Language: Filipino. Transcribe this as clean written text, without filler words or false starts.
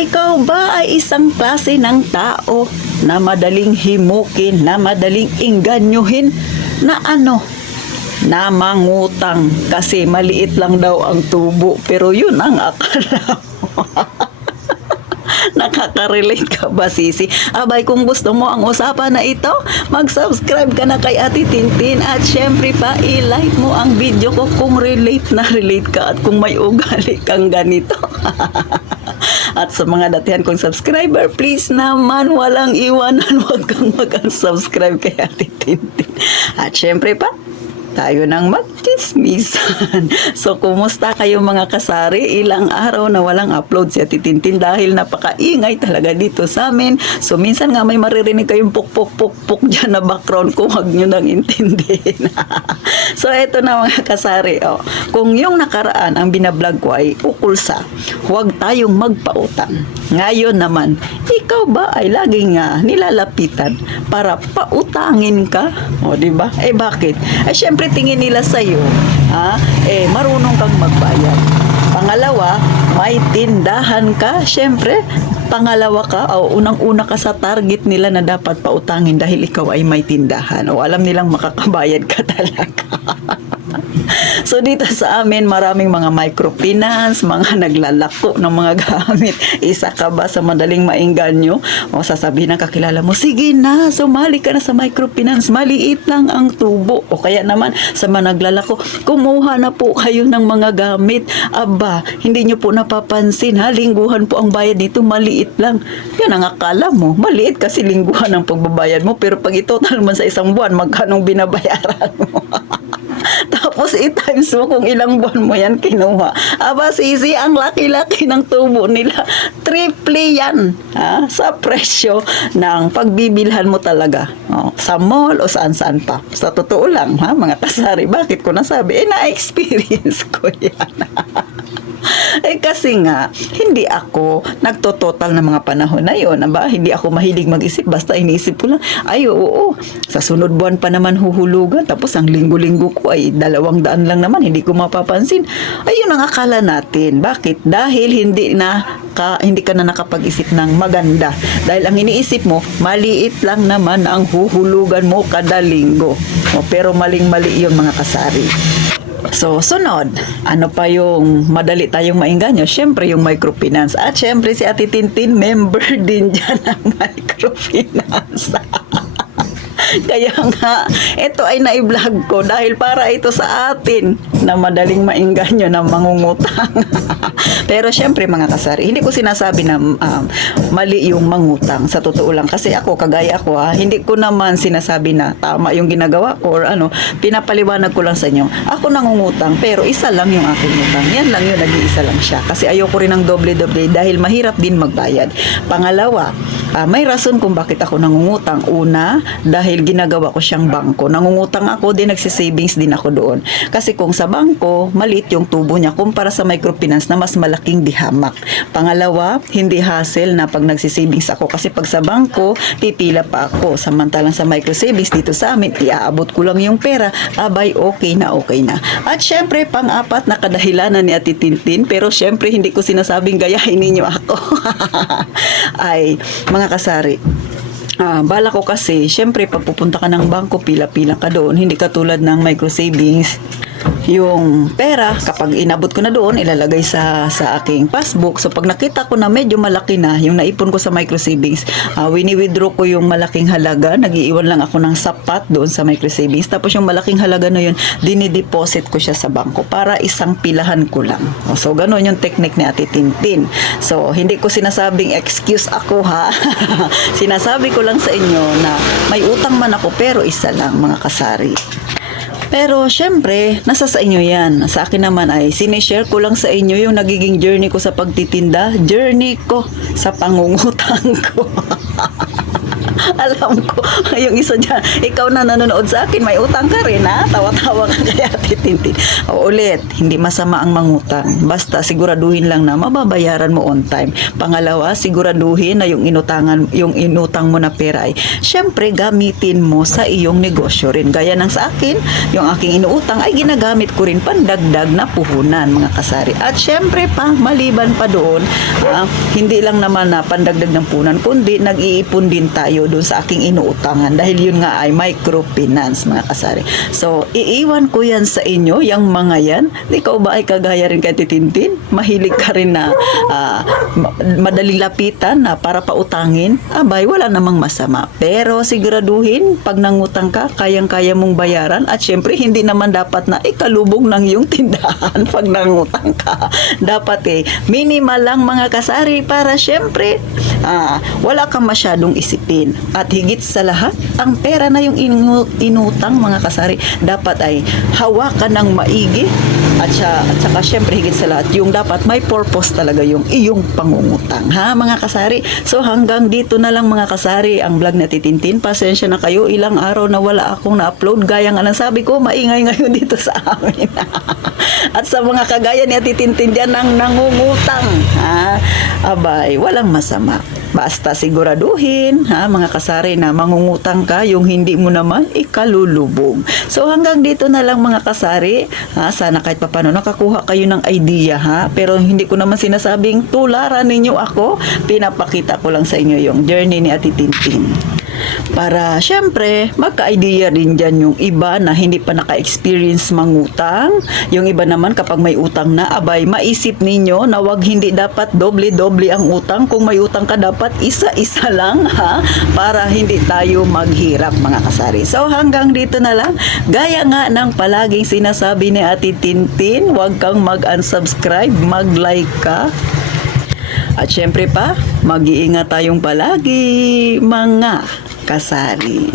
Ikaw ba ay isang klase ng tao na madaling himukin, na madaling ingganyuhin, na na mangutang kasi maliit lang daw ang tubo, pero yun ang akala mo? Nakaka-relate ka ba, Sisi? Abay, kung gusto mo ang usapan na ito, mag-subscribe ka na kay Ate Tintin at syempre pa, i-like mo ang video ko kung relate na relate ka at kung may ugali kang ganito. At sa mga datihan kong subscriber, please naman, walang iwanan, huwag kang mag-unsubscribe kay Ate Tintin. At syempre pa, tayo nang magchismisan. So, kumusta kayo mga kasari? Ilang araw na walang upload si Ate Tintin dahil napakaingay talaga dito sa amin. So, minsan nga may maririnig kayong puk-puk-puk-puk dyan na background ko, huwag nyo nang intindihin. So, eto na mga kasari. Oh. Kung yung nakaraan ang binablog ko ay ukulsa, huwag tayong magpautang. Ngayon naman, ikaw ba ay laging nilalapitan para pautangin ka? O, diba? Eh, bakit? Eh, syempre tingin nila sa'yo, marunong kang magbayad. Pangalawa, may tindahan ka, syempre, pangalawa ka, o unang-una ka sa target nila na dapat pautangin dahil ikaw ay may tindahan. O alam nilang makakabayad ka talaga. So dito sa amin, maraming mga microfinance, mga naglalako ng mga gamit. Isa ka ba sa madaling maengganyo? O sasabihin ng kakilala mo, sige na, sumali ka na sa microfinance, maliit lang ang tubo. O kaya naman sa mga naglalako, kumuha na po kayo ng mga gamit. Aba, hindi nyo po napapansin, lingguhan po ang bayad dito, maliit lang. Yan ang akala mo, maliit kasi lingguhan ang pagbabayad mo, pero pag itotal man sa isang buwan, magkanong binabayaran mo? Tapos i-times mo kung ilang buwan mo yan kinuha. Aba, Sisi, ang laki-laki ng tubo nila. Triple yan sa presyo ng pagbibilhan mo talaga. Sa mall o saan-saan pa. Sa totoo lang, mga kasari. Bakit ko nasabi? Na-experience ko yan. Kasi nga, hindi ako nagtototal ng mga panahon na yun. Hindi ako mahilig mag-isip. Basta iniisip ko lang, ay oo, sa sunod buwan pa naman huhulugan. Tapos ang linggo-linggo ko ay 200 lang naman. Hindi ko mapapansin. Ayun ang akala natin. Bakit? Dahil hindi ka na nakapag-isip ng maganda. Dahil ang iniisip mo, maliit lang naman ang huhulugan mo kada linggo. Pero maling-mali yun mga kasari. So, sunod, ano pa yung madali tayong maengganyo? Siyempre, yung microfinance. At siyempre, si Ate Tintin, member din dyan ng microfinance. Kaya nga, ito ay na-vlog ko dahil para ito sa atin na madaling maengganyo ng mangungutang. Pero syempre mga kasari, hindi ko sinasabi na mali yung mangutang. Sa totoo lang, kasi ako, kagaya ko hindi ko naman sinasabi na tama yung ginagawa ko or pinapaliwanag ko lang sa inyo. Ako nangungutang, pero isa lang yung aking utang. Yan lang yun, nag-iisa lang siya. Kasi ayoko rin ng doble-doble dahil mahirap din magbayad. Pangalawa, may rason kung bakit ako nangungutang. Una, dahil ginagawa ko siyang bangko. Nangungutang ako, din nagsisavings din ako doon. Kasi kung sa bangko, maliit yung tubo niya kumpara sa microfinance na mas malaking dihamak. Pangalawa, hindi hassle na pag nagsisavings ako. Kasi pag sa bangko, pipila pa ako. Samantalang sa microsavings dito sa amin, iaabot ko lang yung pera. Abay, okay na, okay na. At syempre, pang-apat na kadahilanan ni Ate Tintin, pero syempre, hindi ko sinasabing gayahin ninyo ako. Ay, mga kasari, bala ko kasi, syempre, pag pupunta ka ng bangko, pila-pila ka doon. Hindi katulad ng microsavings. Yung pera, kapag inabot ko na doon, ilalagay sa aking passbook. So, pag nakita ko na medyo malaki na, yung naipon ko sa microsavings, wini-withdraw ko yung malaking halaga. Nag-iiwan lang ako ng sapat doon sa microsavings. Tapos, yung malaking halaga na yun, dinideposit ko siya sa bangko para isang pilahan ko lang. So, ganun yung technique ni Ate Tintin. So, hindi ko sinasabing excuse ako Sinasabi ko lang sa inyo na may utang man ako pero isa lang mga kasari. Pero syempre, nasa sa inyo yan. Sa akin naman ay sinishare ko lang sa inyo yung nagiging journey ko sa pagtitinda, journey ko sa pangungutang ko. Alam ko, yung isa dyan, ikaw na nanonood sa akin, may utang ka rin ha? Tawa-tawa ka kay Ate Tintin. O ulit, hindi masama ang mangutang. Basta siguraduhin lang na mababayaran mo on time. Pangalawa, siguraduhin na yung inutang mo na pera ay syempre gamitin mo sa iyong negosyo rin. Gaya ng sa akin, yung aking inuutang ay ginagamit ko rin pandagdag na puhunan, mga kasari. At syempre pa, maliban pa doon, hindi lang naman na pandagdag ng puhunan, kundi nag-iipon din tayo doon sa aking inuutangan dahil yun nga ay microfinance, mga kasari. So, iiwan ko yan sa inyo, yung mga yan. Ikaw ba ay kagaya rin kay Titintin? Mahilig ka rin na madaling lapitan na para pautangin? Abay, wala namang masama. Pero siguraduhin, pag nangutang ka, kayang-kaya mong bayaran at syempre, hindi naman dapat na ikalubog ng iyong tindahan pag nangutang ka. Dapat minimal lang, mga kasari, para syempre, wala kang masyadong isipin. At higit sa lahat, ang pera na yung inutang, mga kasari, dapat ay hawakan ng maigi at saka syempre higit sa lahat, yung dapat may purpose talaga yung iyong pangungutang, ha, mga kasari. So hanggang dito na lang, mga kasari, ang vlog na Titintin. Pasensya na kayo, ilang araw na wala akong na-upload. Gaya nga ng sabi ko, maingay ngayon dito sa amin. At sa mga kagaya ni Titintin dyan ng nangungutang, ha, abay, walang masama. Basta siguraduhin, ha, mga kasari, na mangungutang ka, yung hindi mo naman ikalulubog. So hanggang dito na lang, mga kasari, ha, sana kahit papano nakakuha kayo ng idea, ha, pero hindi ko naman sinasabing tularan ninyo ako, pinapakita ko lang sa inyo yung journey ni Ate Tintin. Para syempre magka-idea din dyan yung iba na hindi pa naka-experience mangutang. Yung iba naman kapag may utang na, abay, maisip ninyo na wag, hindi dapat doble-doble ang utang. Kung may utang ka, dapat isa-isa lang, ha, para hindi tayo maghirap, mga kasari. So hanggang dito na lang. Gaya nga ng palaging sinasabi ni Ate Tintin, wag kang mag-unsubscribe, mag-like ka. At syempre pa, mag-iingat tayong palagi, mga kasari.